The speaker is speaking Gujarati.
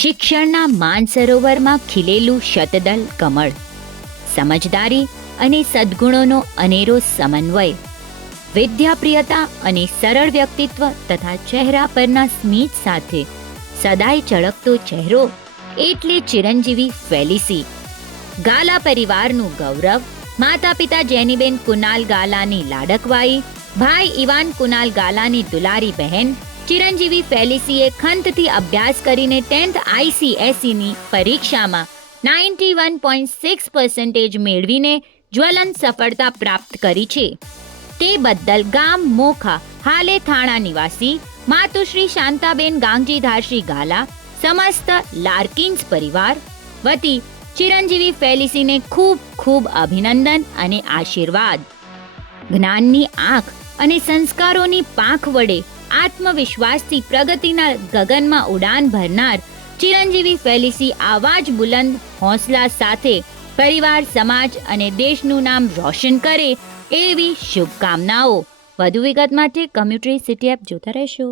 શિક્ષણના માનસરોવરમાં ખીલેલું શતદલ કમળ, સમજદારી અને સદ્ગુણોનો અનેરો સમન્વય, વિદ્યાપ્રિયતા અને સરળ વ્યક્તિત્વ તથા ચહેરા પરના સ્મિત સાથે સદાય ચળકતો ચહેરો એટલે ચિરંજીવી ફેલિસી. ગાલા પરિવારનું ગૌરવ, માતા પિતા જેનીબેન કુનાલ ગાલાની લાડકવાઈ, ભાઈ ઇવાન કુનાલ ગાલાની દુલારી બહેન ચિરંજીવી ફેલિસીએ ખંતથી અભ્યાસ કરીને 10th ICSEની પરીક્ષામાં 91.6% મેળવીને જ્વલંત સફળતા પ્રાપ્ત કરી છે. તે બદલ ગામ મોખા, હાલે થાણા નિવાસી માતુશ્રી શાંતાબેન ગાંગજીધારશ્રી ગાલા સમસ્ત લાર્કિન્સ પરિવાર વતી ચિરંજીવી ફેલિસીને ખૂબ ખૂબ અભિનંદન અને આશીર્વાદ. જ્ઞાનની આંખ અને સંસ્કારોની પાંખ વડે આત્મવિશ્વાસથી પ્રગતિના ગગનમાં ઉડાન ભરનાર ચિરંજીવી ફેલિસી આવા જ બુલંદ હોંસલા સાથે પરિવાર, સમાજ અને દેશનું નામ રોશન કરે એવી શુભકામનાઓ. વધુ વિગત માટે કમ્યુટરી સિટી એપ જોતા રહેશો.